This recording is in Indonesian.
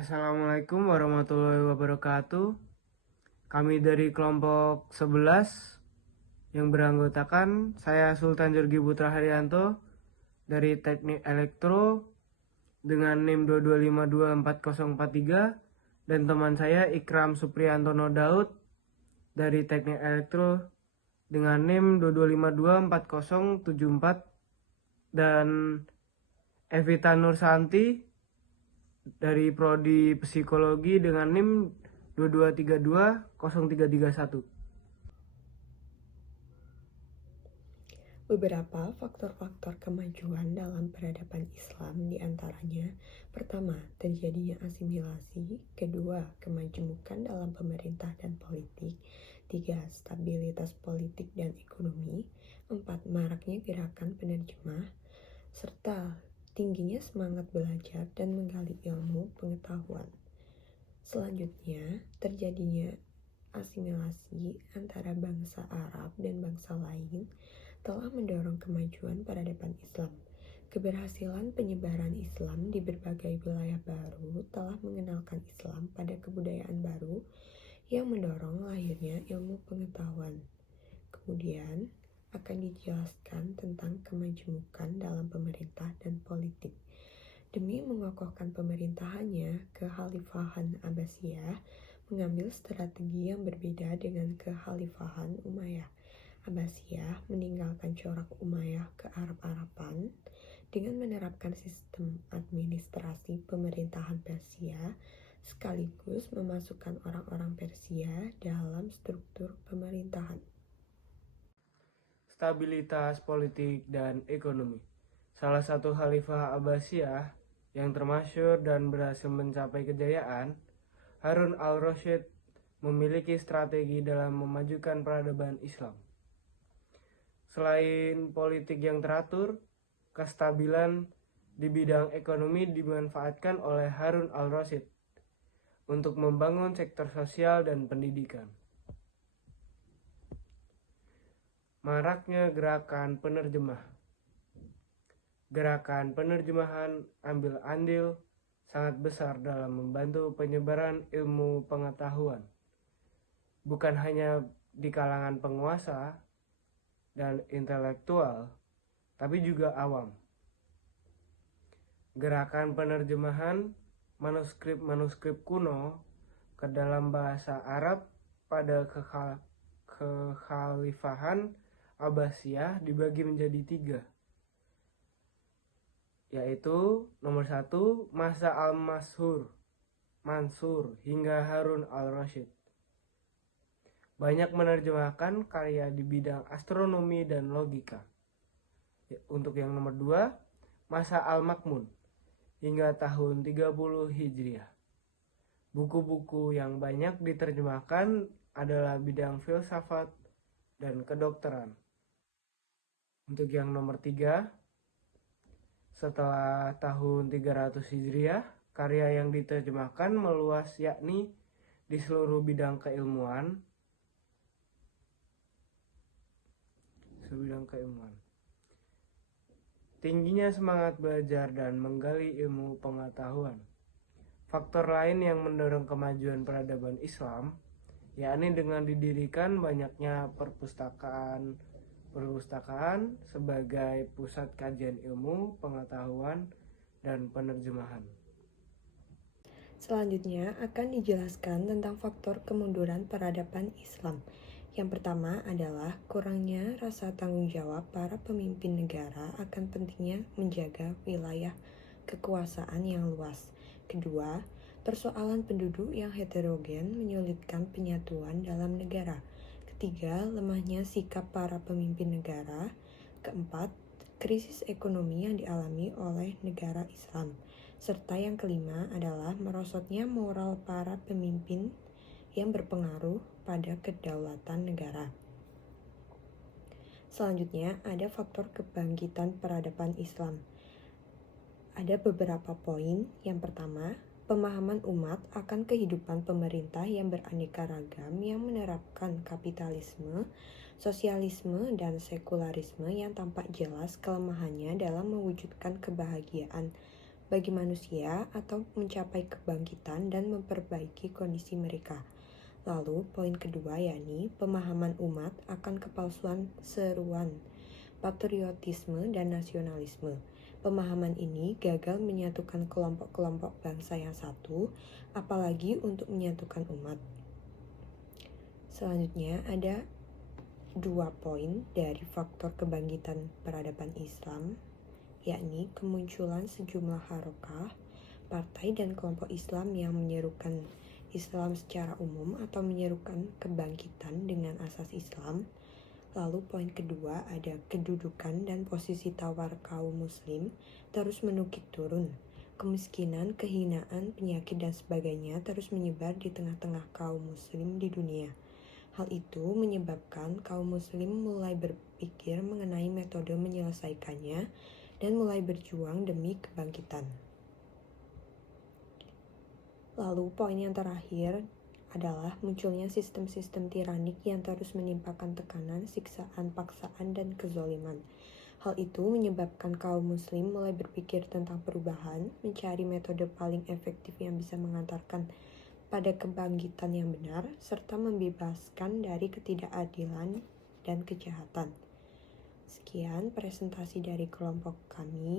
Assalamualaikum warahmatullahi wabarakatuh. Kami dari kelompok 11 yang beranggotakan saya Sultan Jorgi Putra Haryanto dari Teknik Elektro dengan NIM 2252404 dan teman saya Ikram Supriyantono Daud dari Teknik Elektro dengan NIM 2252404 dan Evita Nursanti dari Prodi Psikologi dengan NIM 22320331. Beberapa faktor-faktor kemajuan dalam peradaban Islam diantaranya: pertama, terjadinya asimilasi; kedua, kemajemukan dalam pemerintah dan politik; tiga, stabilitas politik dan ekonomi; empat, maraknya gerakan penerjemah; serta tingginya semangat belajar dan menggali ilmu pengetahuan. Selanjutnya, terjadinya asimilasi antara bangsa Arab dan bangsa lain telah mendorong kemajuan peradaban Islam. Keberhasilan penyebaran Islam di berbagai wilayah baru telah mengenalkan Islam pada kebudayaan baru yang mendorong lahirnya ilmu pengetahuan. Kemudian akan dijelaskan tentang kemajemukan dalam pemerintah dan politik. Demi mengokohkan pemerintahannya, Kekhalifahan Abbasiyah mengambil strategi yang berbeda dengan Kekhalifahan Umayyah. Abbasiyah meninggalkan corak Umayyah ke-Arab-Araban dengan menerapkan sistem administrasi pemerintahan Persia sekaligus memasukkan orang-orang Persia dalam struktur pemerintahan. Stabilitas politik dan ekonomi. Salah satu Khalifah Abbasiyah yang termasyhur dan berhasil mencapai kejayaan, Harun al-Rasyid, memiliki strategi dalam memajukan peradaban Islam. Selain politik yang teratur, kestabilan di bidang ekonomi dimanfaatkan oleh Harun al-Rasyid untuk membangun sektor sosial dan pendidikan. Maraknya gerakan penerjemah. Gerakan penerjemahan ambil andil sangat besar dalam membantu penyebaran ilmu pengetahuan, bukan hanya di kalangan penguasa dan intelektual, tapi juga awam. Gerakan penerjemahan manuskrip-manuskrip kuno ke dalam bahasa Arab pada kekhalifahan Abbasiyah dibagi menjadi 3, yaitu nomor 1, masa Mansur hingga Harun al-Rasyid. Banyak menerjemahkan karya di bidang astronomi dan logika. Untuk yang nomor 2, masa Al-Makmun hingga tahun 30 Hijriah. Buku-buku yang banyak diterjemahkan adalah bidang filsafat dan kedokteran. Untuk yang nomor 3, setelah tahun 300 Hijriah, karya yang diterjemahkan meluas yakni di seluruh bidang keilmuan. Tingginya semangat belajar dan menggali ilmu pengetahuan. Faktor lain yang mendorong kemajuan peradaban Islam, yakni dengan didirikan banyaknya perpustakaan sebagai pusat kajian ilmu, pengetahuan, dan penerjemahan. Selanjutnya akan dijelaskan tentang faktor kemunduran peradaban Islam. Yang pertama adalah kurangnya rasa tanggung jawab para pemimpin negara akan pentingnya menjaga wilayah kekuasaan yang luas. Kedua, persoalan penduduk yang heterogen menyulitkan penyatuan dalam negara. Ketiga, lemahnya sikap para pemimpin negara. Keempat, krisis ekonomi yang dialami oleh negara Islam. Serta yang kelima adalah merosotnya moral para pemimpin yang berpengaruh pada kedaulatan negara. Selanjutnya ada faktor kebangkitan peradaban Islam. Ada beberapa poin. Yang pertama, pemahaman umat akan kehidupan pemerintah yang beraneka ragam yang menerapkan kapitalisme, sosialisme, dan sekularisme yang tampak jelas kelemahannya dalam mewujudkan kebahagiaan bagi manusia atau mencapai kebangkitan dan memperbaiki kondisi mereka. Lalu poin kedua yakni pemahaman umat akan kepalsuan seruan, patriotisme dan nasionalisme. Pemahaman ini gagal menyatukan kelompok-kelompok bangsa yang satu, apalagi untuk menyatukan umat. Selanjutnya ada 2 poin dari faktor kebangkitan peradaban Islam, yakni kemunculan sejumlah harokah, partai dan kelompok Islam yang menyerukan Islam secara umum atau menyerukan kebangkitan dengan asas Islam. Lalu poin kedua ada kedudukan dan posisi tawar kaum muslim terus menukik turun. Kemiskinan, kehinaan, penyakit dan sebagainya terus menyebar di tengah-tengah kaum muslim di dunia. Hal itu menyebabkan kaum muslim mulai berpikir mengenai metode menyelesaikannya dan mulai berjuang demi kebangkitan. Lalu poin yang terakhir adalah munculnya sistem-sistem tiranik yang terus menimpakan tekanan, siksaan, paksaan, dan kezoliman. Hal itu menyebabkan kaum muslim mulai berpikir tentang perubahan, mencari metode paling efektif yang bisa mengantarkan pada kebangkitan yang benar, serta membebaskan dari ketidakadilan dan kejahatan. Sekian presentasi dari kelompok kami.